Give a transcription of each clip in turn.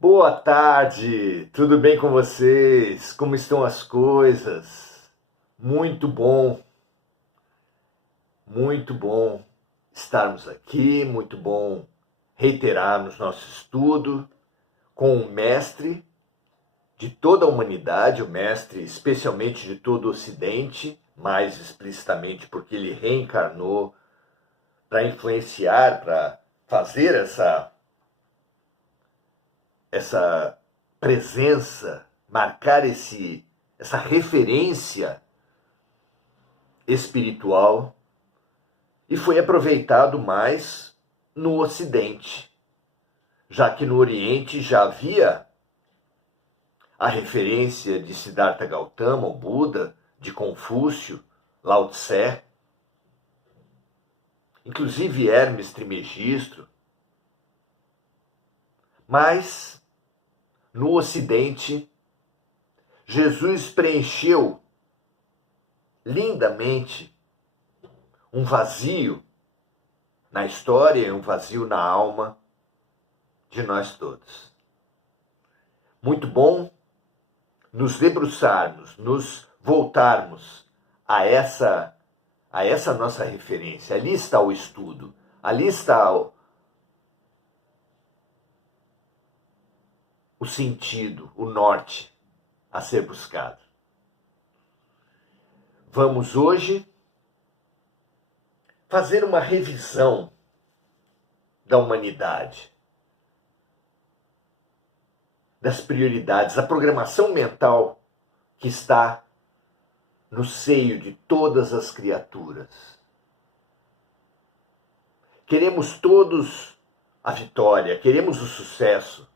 Boa tarde, tudo bem com vocês? Como estão as coisas? Muito bom estarmos aqui, muito bom reiterarmos nosso estudo com o mestre de toda a humanidade, o mestre especialmente de todo o Ocidente, mais explicitamente porque ele reencarnou para influenciar, para fazer essa presença, marcar essa referência espiritual, e foi aproveitado mais no Ocidente, já que no Oriente já havia a referência de Siddhartha Gautama, o Buda, de Confúcio, Lao Tse, inclusive Hermes Trismegisto, mas no Ocidente Jesus preencheu lindamente um vazio na história e um vazio na alma de nós todos. Muito bom nos debruçarmos, nos voltarmos a essa nossa referência. Ali está o estudo, ali está o sentido, o norte a ser buscado. Vamos hoje fazer uma revisão da humanidade, das prioridades, a programação mental que está no seio de todas as criaturas. Queremos todos a vitória, queremos o sucesso,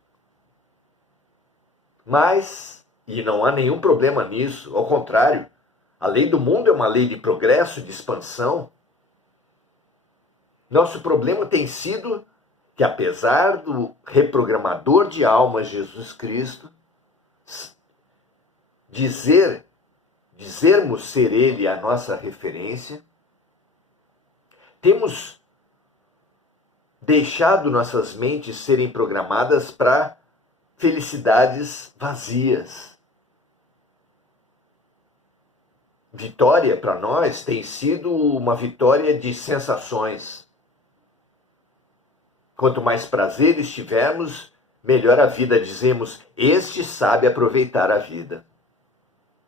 mas, e não há nenhum problema nisso, ao contrário, a lei do mundo é uma lei de progresso, de expansão. Nosso problema tem sido que, apesar do reprogramador de almas Jesus Cristo dizermos ser Ele a nossa referência, temos deixado nossas mentes serem programadas para felicidades vazias. Vitória para nós tem sido uma vitória de sensações. Quanto mais prazeres tivermos, melhor a vida. Dizemos, este sabe aproveitar a vida,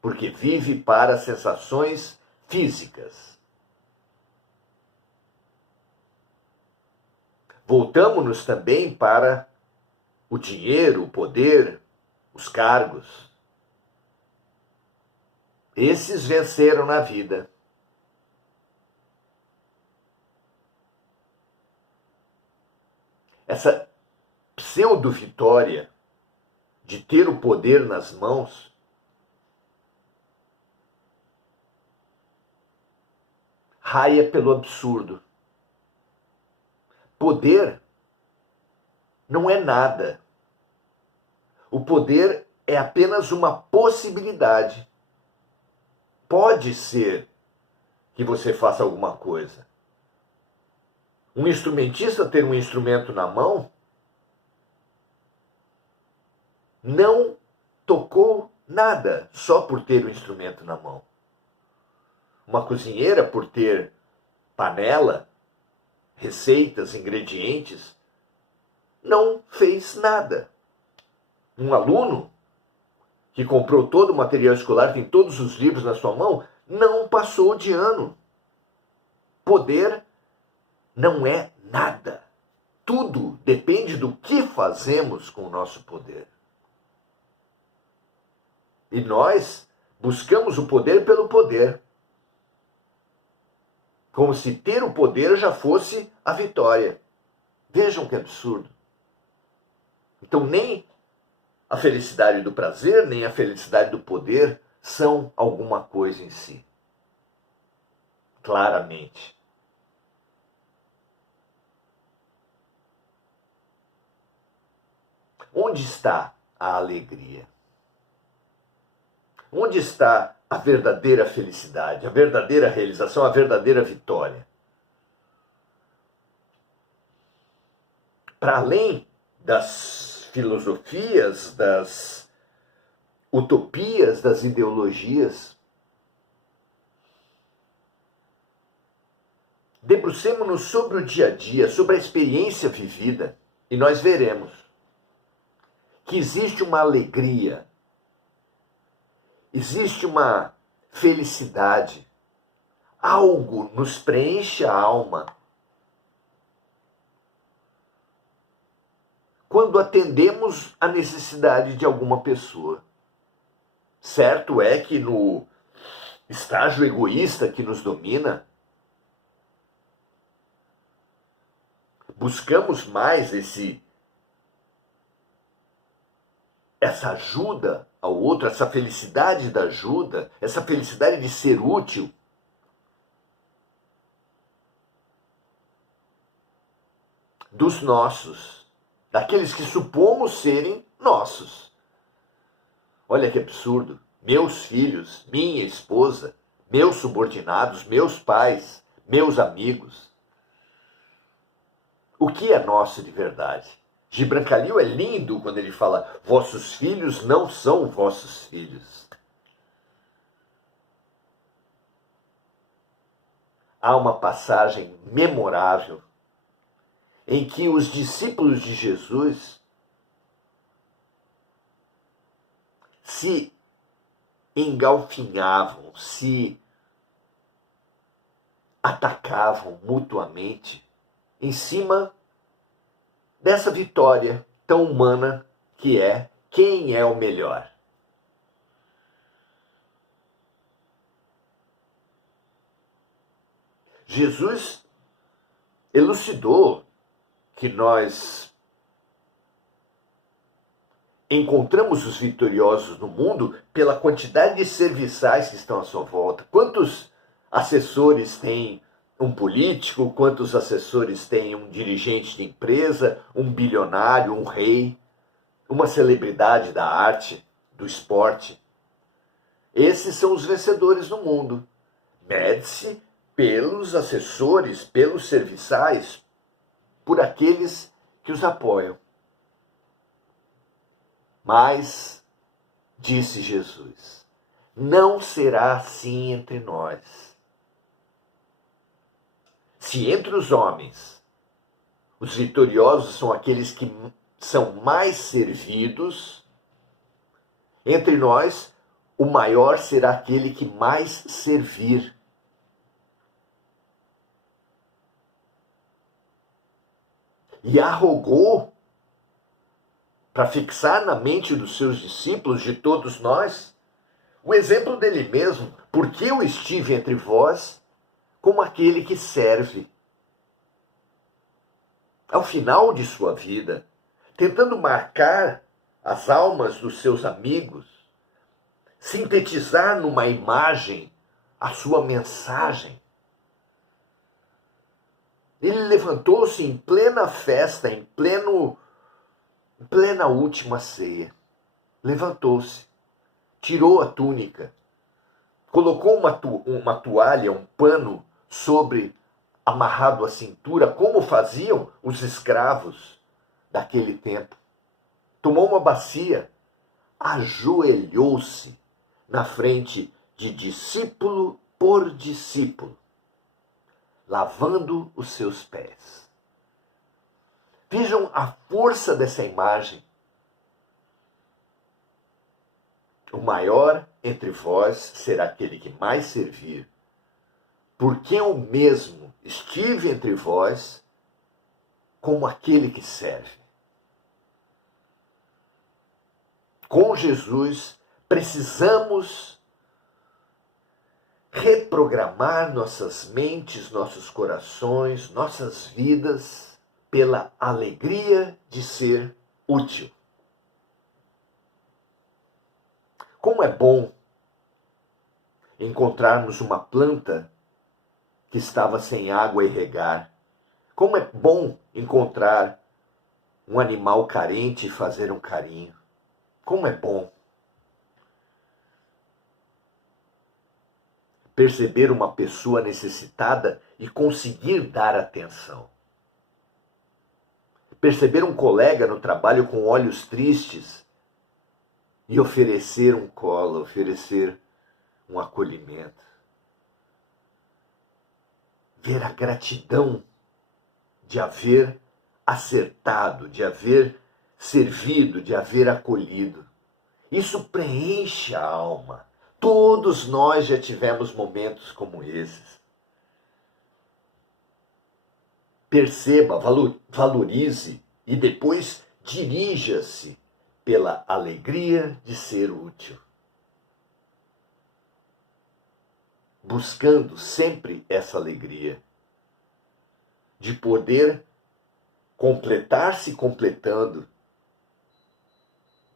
porque vive para sensações físicas. Voltamos-nos também para o dinheiro, o poder, os cargos. Esses venceram na vida. Essa pseudo-vitória de ter o poder nas mãos raia pelo absurdo. Poder não é nada. O poder é apenas uma possibilidade. Pode ser que você faça alguma coisa. Um instrumentista ter um instrumento na mão não tocou nada só por ter o instrumento na mão. Uma cozinheira, por ter panela, receitas, ingredientes, não fez nada. Um aluno que comprou todo o material escolar, tem todos os livros na sua mão, não passou de ano. Poder não é nada. Tudo depende do que fazemos com o nosso poder. E nós buscamos o poder pelo poder. Como se ter o poder já fosse a vitória. Vejam que absurdo. Então nem a felicidade do prazer, nem a felicidade do poder são alguma coisa em si. Claramente. Onde está a alegria? Onde está a verdadeira felicidade, a verdadeira realização, a verdadeira vitória? Para além das filosofias, das utopias, das ideologias. Debrucemo-nos sobre o dia a dia, sobre a experiência vivida, e nós veremos que existe uma alegria, existe uma felicidade, algo nos preenche a alma quando atendemos a necessidade de alguma pessoa. Certo é que no estágio egoísta que nos domina, buscamos mais essa ajuda ao outro, essa felicidade da ajuda, essa felicidade de ser útil. Dos nossos, daqueles que supomos serem nossos. Olha que absurdo. Meus filhos, minha esposa, meus subordinados, meus pais, meus amigos. O que é nosso de verdade? Gibran Khalil é lindo quando ele fala: vossos filhos não são vossos filhos. Há uma passagem memorável em que os discípulos de Jesus se engalfinhavam, se atacavam mutuamente em cima dessa vitória tão humana que é quem é o melhor. Jesus elucidou que nós encontramos os vitoriosos no mundo pela quantidade de serviçais que estão à sua volta. Quantos assessores tem um político, quantos assessores tem um dirigente de empresa, um bilionário, um rei, uma celebridade da arte, do esporte. Esses são os vencedores no mundo. Mede-se pelos assessores, pelos serviçais, por aqueles que os apoiam. Mas, disse Jesus, não será assim entre nós. Se entre os homens, os vitoriosos são aqueles que são mais servidos, entre nós, o maior será aquele que mais servir. E arrogou, para fixar na mente dos seus discípulos, de todos nós, o exemplo dele mesmo: porque eu estive entre vós como aquele que serve. Ao final de sua vida, tentando marcar as almas dos seus amigos, sintetizar numa imagem a sua mensagem, ele levantou-se em plena festa, em plena última ceia. Levantou-se, tirou a túnica, colocou uma toalha, um pano amarrado à cintura, como faziam os escravos daquele tempo. Tomou uma bacia, ajoelhou-se na frente de discípulo por discípulo, lavando os seus pés. Vejam a força dessa imagem. O maior entre vós será aquele que mais servir, porque eu mesmo estive entre vós como aquele que serve. Com Jesus, precisamos reprogramar nossas mentes, nossos corações, nossas vidas pela alegria de ser útil. Como é bom encontrarmos uma planta que estava sem água e regar. Como é bom encontrar um animal carente e fazer um carinho. Como é bom perceber uma pessoa necessitada e conseguir dar atenção. Perceber um colega no trabalho com olhos tristes e oferecer um colo, oferecer um acolhimento. Ver a gratidão de haver acertado, de haver servido, de haver acolhido. Isso preenche a alma. Todos nós já tivemos momentos como esses. Perceba, valorize e depois dirija-se pela alegria de ser útil. Buscando sempre essa alegria de poder completar-se completando,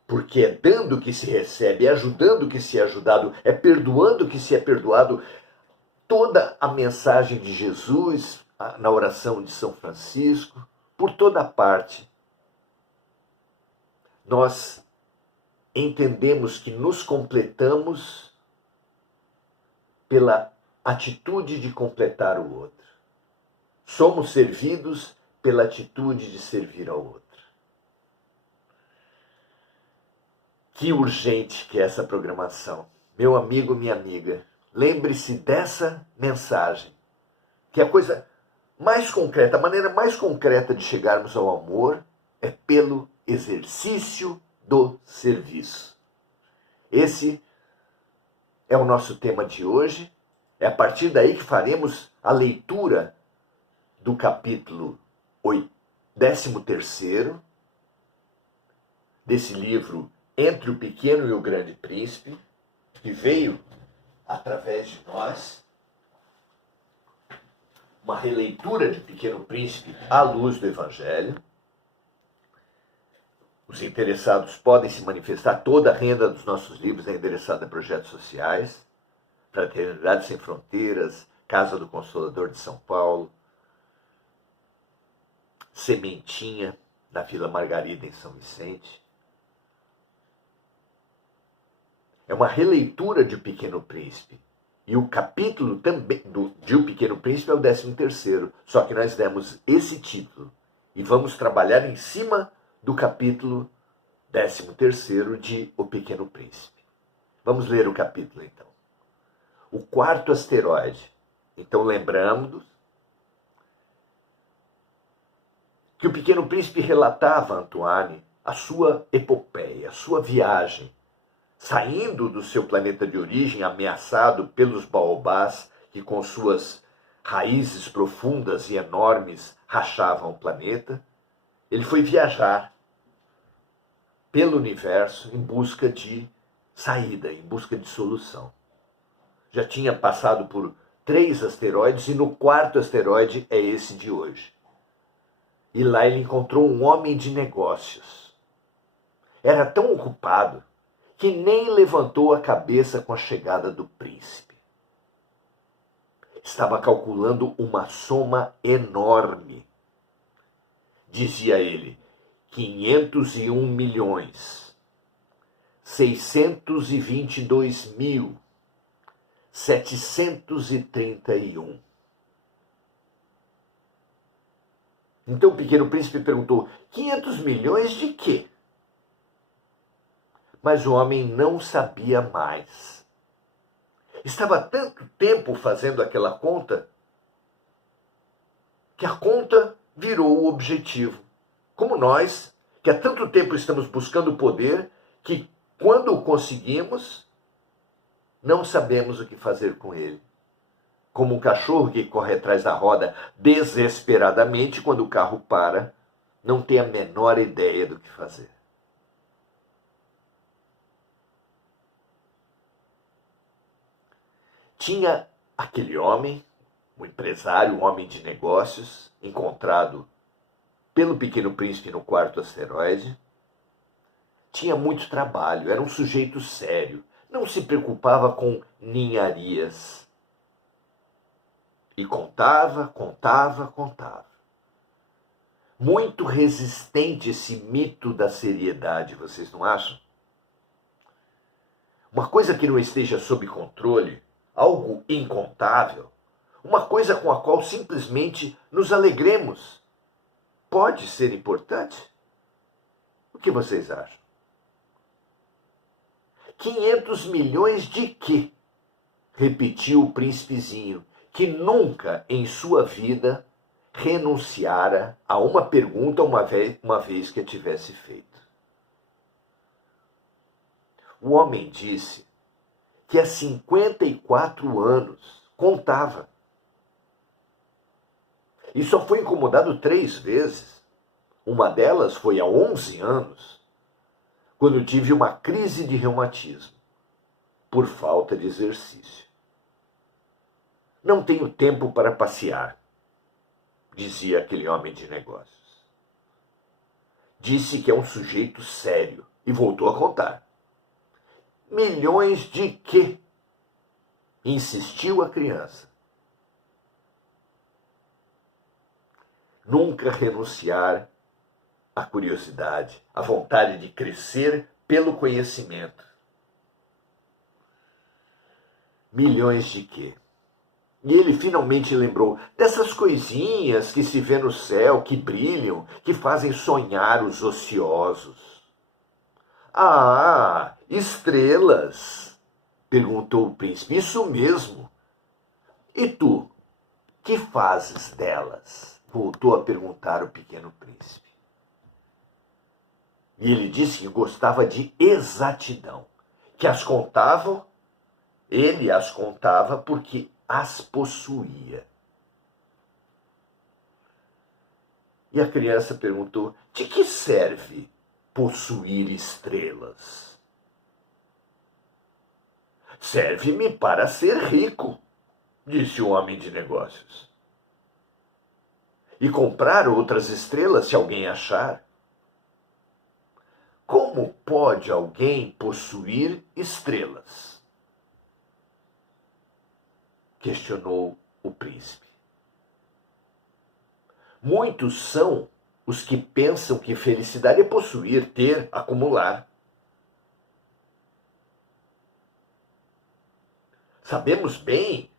porque é dando que se recebe, é ajudando que se é ajudado, é perdoando que se é perdoado. Toda a mensagem de Jesus, na oração de São Francisco, por toda parte, nós entendemos que nos completamos pela atitude de completar o outro. Somos servidos pela atitude de servir ao outro. Que urgente que é essa programação. Meu amigo, minha amiga, lembre-se dessa mensagem, que é a coisa mais concreta, a maneira mais concreta de chegarmos ao amor é pelo exercício do serviço. Esse é o nosso tema de hoje. É a partir daí que faremos a leitura do capítulo 13º desse livro Entre o Pequeno e o Grande Príncipe, que veio através de nós, uma releitura de Pequeno Príncipe à luz do Evangelho. Os interessados podem se manifestar. Toda a renda dos nossos livros é endereçada a projetos sociais, Fraternidade Sem Fronteiras, Casa do Consolador de São Paulo, Sementinha, na Vila Margarida, em São Vicente. É uma releitura de O Pequeno Príncipe. E o capítulo também de O Pequeno Príncipe é o 13º. Só que nós demos esse título. E vamos trabalhar em cima do capítulo 13º de O Pequeno Príncipe. Vamos ler o capítulo então. O quarto asteroide. Então lembramos que o Pequeno Príncipe relatava a Antoine a sua epopeia, a sua viagem, saindo do seu planeta de origem, ameaçado pelos baobás que com suas raízes profundas e enormes rachavam o planeta. Ele foi viajar pelo universo em busca de saída, em busca de solução. Já tinha passado por 3 asteroides e no 4º asteroide é esse de hoje. E lá ele encontrou um homem de negócios. Era tão ocupado que nem levantou a cabeça com a chegada do príncipe. Estava calculando uma soma enorme. Dizia ele, 501.622.731. Então o Pequeno Príncipe perguntou, 500 milhões de quê? Mas o homem não sabia mais. Estava há tanto tempo fazendo aquela conta, que a conta virou o objetivo. Como nós, que há tanto tempo estamos buscando o poder, que quando o conseguimos, não sabemos o que fazer com ele. Como um cachorro que corre atrás da roda desesperadamente, quando o carro para, não tem a menor ideia do que fazer. Tinha aquele homem, um empresário, um homem de negócios, encontrado pelo Pequeno Príncipe no 4º asteroide. Tinha muito trabalho, era um sujeito sério, não se preocupava com ninharias. E contava. Muito resistente esse mito da seriedade, vocês não acham? Uma coisa que não esteja sob controle, algo incontável, uma coisa com a qual simplesmente nos alegremos. pode ser importante? O que vocês acham? 500 milhões de quê? Repetiu o príncipezinho, que nunca em sua vida renunciara a uma pergunta uma vez que a tivesse feito. O homem disse que há 54 anos contava. E só foi incomodado 3 vezes. Uma delas foi há 11 anos, quando tive uma crise de reumatismo, por falta de exercício. Não tenho tempo para passear, dizia aquele homem de negócios. Disse que é um sujeito sério e voltou a contar. Milhões de quê? Insistiu a criança. Nunca renunciar à curiosidade, à vontade de crescer pelo conhecimento. Milhões de quê? E ele finalmente lembrou dessas coisinhas que se vê no céu, que brilham, que fazem sonhar os ociosos. Ah, estrelas, perguntou o príncipe. Isso mesmo. E tu, que fazes delas? Voltou a perguntar o pequeno príncipe. E ele disse que gostava de exatidão, que ele as contava porque as possuía. E a criança perguntou: de que serve possuir estrelas? Serve-me para ser rico, disse o homem de negócios. E comprar outras estrelas se alguém achar. Como pode alguém possuir estrelas? Questionou o príncipe. Muitos são os que pensam que felicidade é possuir, ter, acumular. Sabemos bem,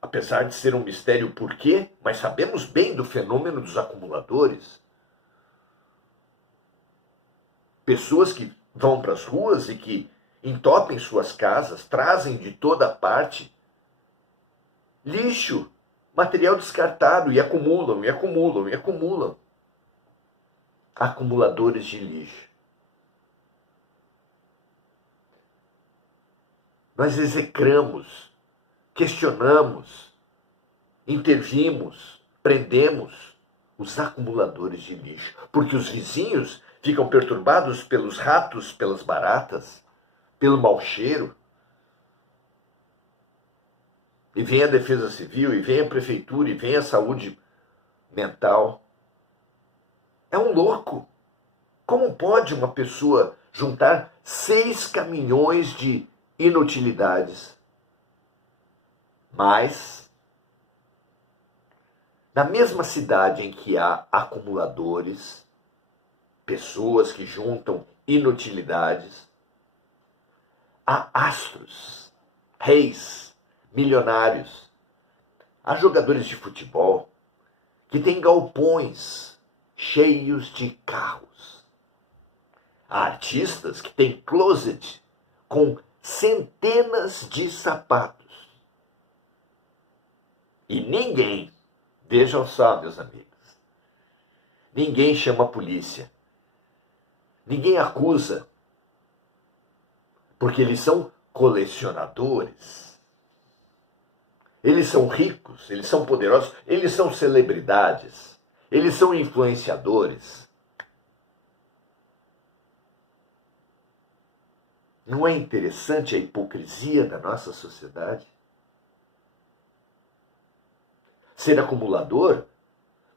apesar de ser um mistério o porquê, mas sabemos bem do fenômeno dos acumuladores. Pessoas que vão para as ruas e que entopem suas casas, trazem de toda parte lixo, material descartado, e acumulam, e acumulam, e acumulam. Acumuladores de lixo. Nós execramos, questionamos, intervimos, prendemos os acumuladores de lixo, porque os vizinhos ficam perturbados pelos ratos, pelas baratas, pelo mau cheiro. E vem a Defesa Civil, e vem a Prefeitura, e vem a saúde mental. É um louco. Como pode uma pessoa juntar 6 caminhões de inutilidades? Mas, na mesma cidade em que há acumuladores, pessoas que juntam inutilidades, há astros, reis, milionários. Há jogadores de futebol que têm galpões cheios de carros. Há artistas que têm closet com centenas de sapatos. E ninguém, vejam só, meus amigos, ninguém chama a polícia. Ninguém acusa. Porque eles são colecionadores. Eles são ricos, eles são poderosos, eles são celebridades, eles são influenciadores. Não é interessante a hipocrisia da nossa sociedade? Ser acumulador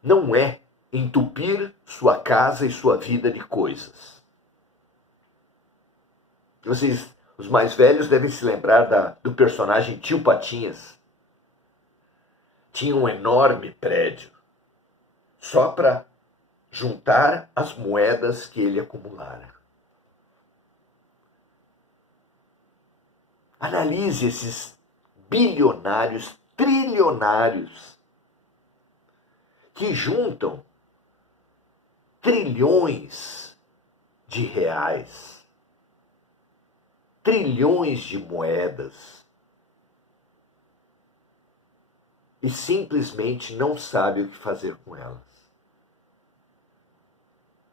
não é entupir sua casa e sua vida de coisas. Vocês, os mais velhos, devem se lembrar do personagem Tio Patinhas. Tinha um enorme prédio só para juntar as moedas que ele acumulara. Analise esses bilionários, trilionários, que juntam trilhões de reais, trilhões de moedas, e simplesmente não sabe o que fazer com elas.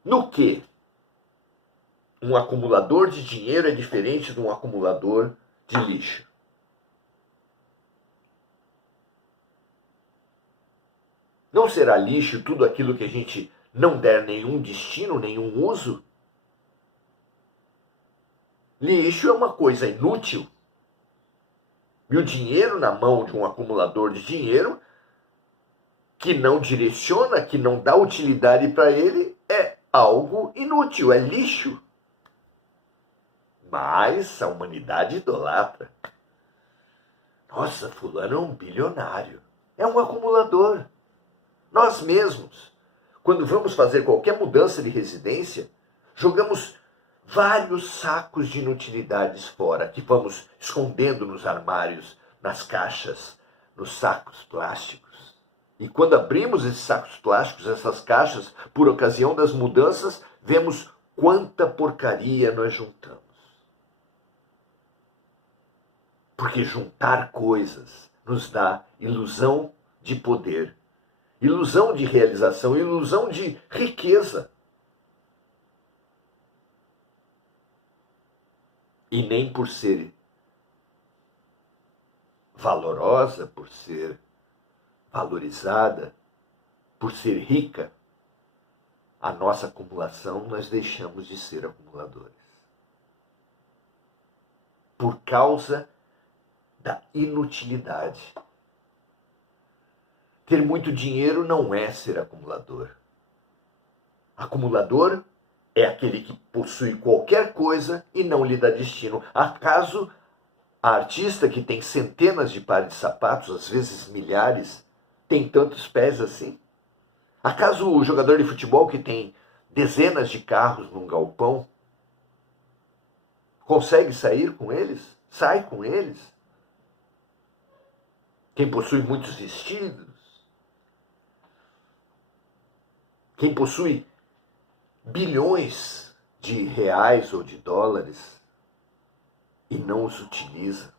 No que um acumulador de dinheiro é diferente de um acumulador de lixo? Não será lixo tudo aquilo que a gente não der nenhum destino, nenhum uso? Lixo é uma coisa inútil. E o dinheiro na mão de um acumulador de dinheiro, que não direciona, que não dá utilidade para ele, é algo inútil, é lixo. Mas a humanidade idolatra. Nossa, fulano é um bilionário. É um acumulador. Nós mesmos, quando vamos fazer qualquer mudança de residência, jogamos vários sacos de inutilidades fora, que vamos escondendo nos armários, nas caixas, nos sacos plásticos. E quando abrimos esses sacos plásticos, essas caixas, por ocasião das mudanças, vemos quanta porcaria nós juntamos. Porque juntar coisas nos dá ilusão de poder, ilusão de realização, ilusão de riqueza. E nem por ser valorosa, por ser valorizada, por ser rica, a nossa acumulação, nós deixamos de ser acumuladores. Por causa da inutilidade. Ter muito dinheiro não é ser acumulador. Acumulador é aquele que possui qualquer coisa e não lhe dá destino. Acaso a artista que tem centenas de pares de sapatos, às vezes milhares, tem tantos pés assim? Acaso o jogador de futebol que tem dezenas de carros num galpão consegue sair com eles? Sai com eles? Quem possui muitos vestidos? Quem possui bilhões de reais ou de dólares e não os utiliza?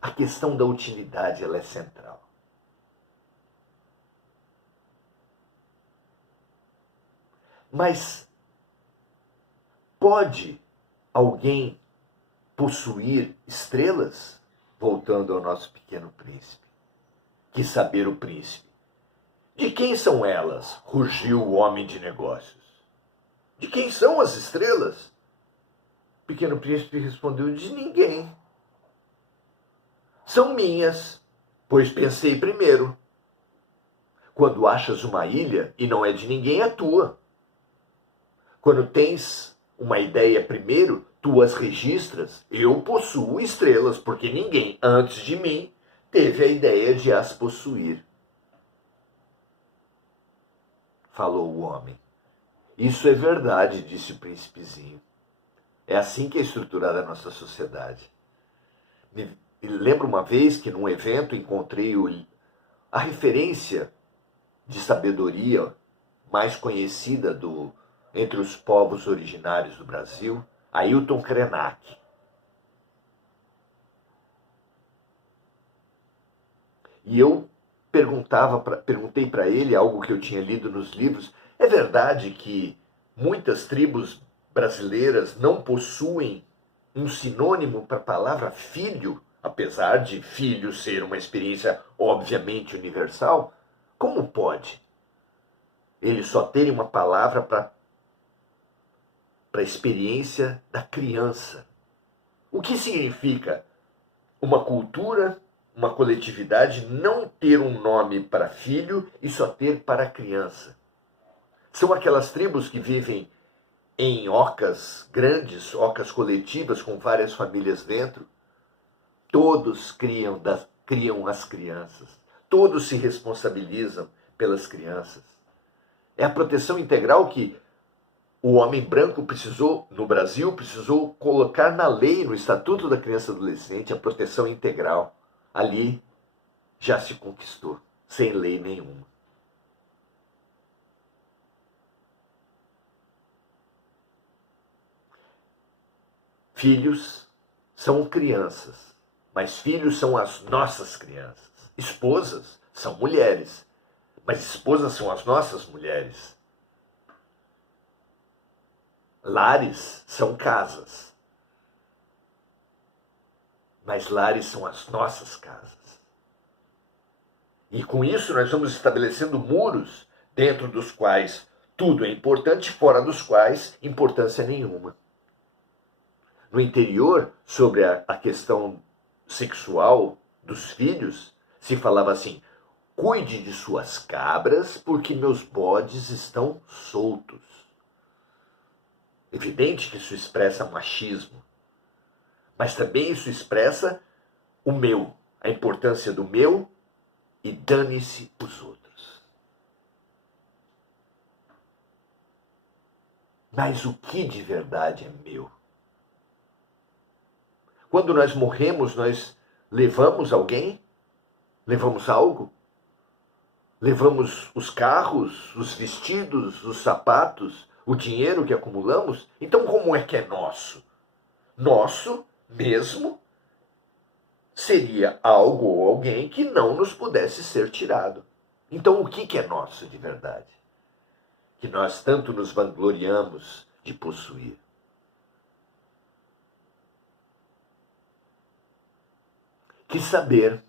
A questão da utilidade, ela é central. Mas pode alguém possuir estrelas? Voltando ao nosso Pequeno Príncipe. Quis saber o príncipe. De quem são elas? Rugiu o homem de negócios. De quem são as estrelas? O Pequeno Príncipe respondeu: de ninguém. São minhas, pois pensei primeiro. Quando achas uma ilha e não é de ninguém, é tua. Quando tens uma ideia primeiro, tu as registras. Eu possuo estrelas, porque ninguém antes de mim teve a ideia de as possuir. Falou o homem. Isso é verdade, disse o príncipezinho. É assim que é estruturada a nossa sociedade. Me lembro uma vez que num evento encontrei a referência de sabedoria mais conhecida entre os povos originários do Brasil, Ailton Krenak. E eu perguntei para ele algo que eu tinha lido nos livros. É verdade que muitas tribos brasileiras não possuem um sinônimo para a palavra filho, apesar de filho ser uma experiência obviamente universal? Como pode eles só terem uma palavra para a experiência da criança? O que significa uma cultura, uma coletividade não ter um nome para filho e só ter para criança? São aquelas tribos que vivem em ocas grandes, ocas coletivas com várias famílias dentro. Todos criam as crianças. Todos se responsabilizam pelas crianças. É a proteção integral que o homem branco precisou, no Brasil, precisou colocar na lei, no Estatuto da Criança e Adolescente, a proteção integral. Ali já se conquistou, sem lei nenhuma. Filhos são crianças, mas filhos são as nossas crianças. Esposas são mulheres, mas esposas são as nossas mulheres. Lares são casas, mas lares são as nossas casas. E com isso nós vamos estabelecendo muros dentro dos quais tudo é importante, fora dos quais importância nenhuma. No interior, sobre a questão sexual dos filhos, se falava assim: cuide de suas cabras, porque meus bodes estão soltos. Evidente que isso expressa machismo, mas também isso expressa o meu, a importância do meu, e dane-se os outros. Mas o que de verdade é meu? Quando nós morremos, nós levamos alguém? Levamos algo? Levamos os carros, os vestidos, os sapatos, o dinheiro que acumulamos? Então como é que é nosso? Nosso mesmo seria algo ou alguém que não nos pudesse ser tirado. Então o que é nosso de verdade? Que nós tanto nos vangloriamos de possuir. Quis saber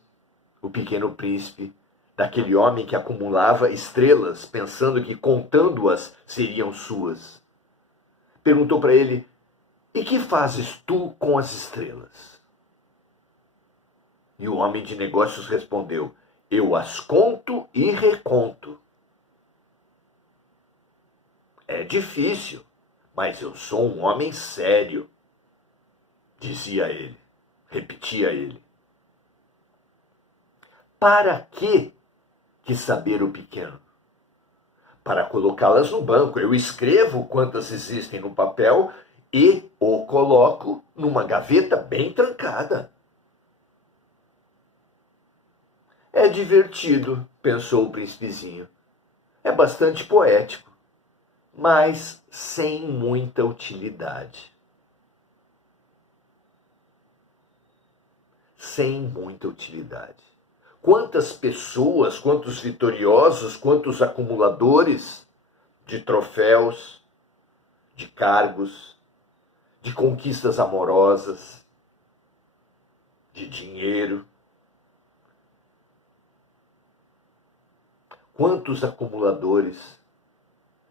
o Pequeno Príncipe daquele homem que acumulava estrelas, pensando que contando-as seriam suas. Perguntou para ele: e que fazes tu com as estrelas? E o homem de negócios respondeu: eu as conto e reconto. É difícil, mas eu sou um homem sério, dizia ele, repetia ele. Para que quis saber o pequeno? Para colocá-las no banco. Eu escrevo quantas existem no papel e o coloco numa gaveta bem trancada. É divertido, pensou o príncipezinho. É bastante poético, mas sem muita utilidade. Sem muita utilidade. Quantas pessoas, quantos vitoriosos, quantos acumuladores de troféus, de cargos, de conquistas amorosas, de dinheiro. Quantos acumuladores,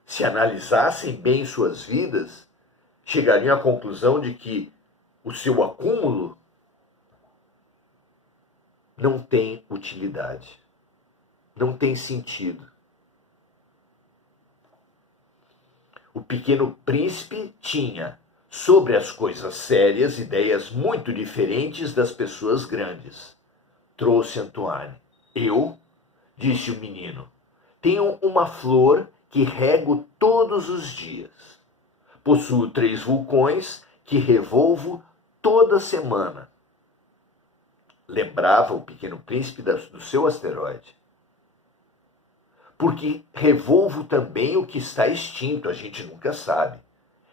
se analisassem bem suas vidas, chegariam à conclusão de que o seu acúmulo não tem utilidade, não tem sentido. O Pequeno Príncipe tinha, sobre as coisas sérias, ideias muito diferentes das pessoas grandes. Trouxe Antoine. Eu, disse o menino, tenho uma flor que rego todos os dias. Possuo 3 vulcões que revolvo toda semana. Lembrava o Pequeno Príncipe do seu asteroide. Porque revolvo também o que está extinto, a gente nunca sabe.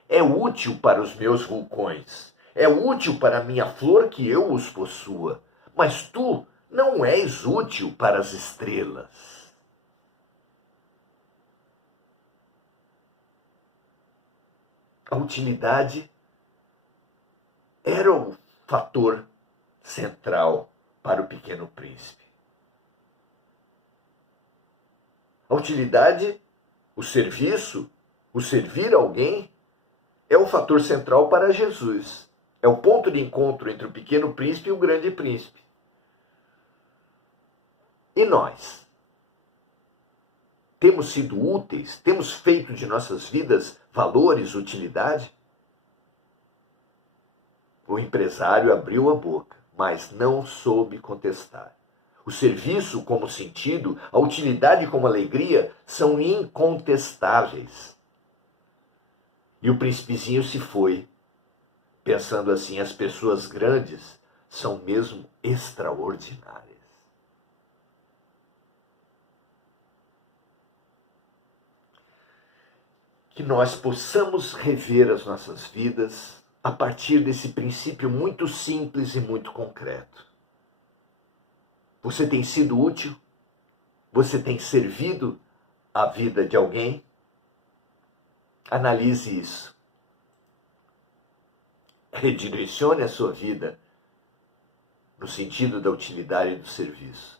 É útil para os meus vulcões, é útil para a minha flor que eu os possua, mas tu não és útil para as estrelas. A utilidade era o fator central para o Pequeno Príncipe. A utilidade, o serviço, o servir alguém, é o fator central para Jesus. É o ponto de encontro entre o Pequeno Príncipe e o Grande Príncipe. E nós? Temos sido úteis? Temos feito de nossas vidas valores, utilidade? O empresário abriu a boca, mas não soube contestar. O serviço como sentido, a utilidade como alegria são incontestáveis. E o príncipezinho se foi, pensando assim: as pessoas grandes são mesmo extraordinárias. Que nós possamos rever as nossas vidas a partir desse princípio muito simples e muito concreto. Você tem sido útil? Você tem servido a vida de alguém? Analise isso. Redirecione a sua vida no sentido da utilidade e do serviço.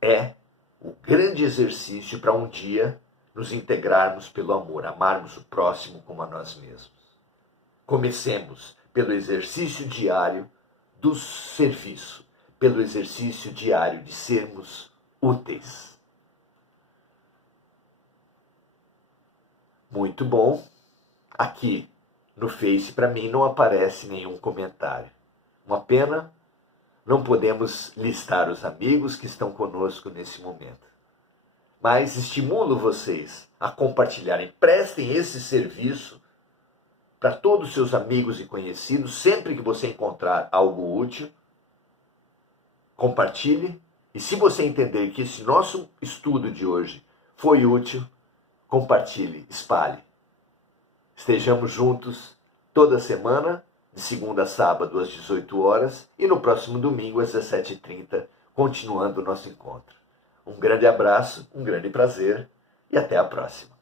É o grande exercício para um dia nos integrarmos pelo amor, amarmos o próximo como a nós mesmos. Comecemos pelo exercício diário do serviço, pelo exercício diário de sermos úteis. Muito bom. Aqui no Face, para mim, não aparece nenhum comentário. Uma pena, não podemos listar os amigos que estão conosco nesse momento. Mas estimulo vocês a compartilharem, prestem esse serviço para todos os seus amigos e conhecidos. Sempre que você encontrar algo útil, compartilhe. E se você entender que esse nosso estudo de hoje foi útil, compartilhe, espalhe. Estejamos juntos toda semana, de segunda a sábado às 18 horas e no próximo domingo às 17h30, continuando o nosso encontro. Um grande abraço, um grande prazer e até a próxima.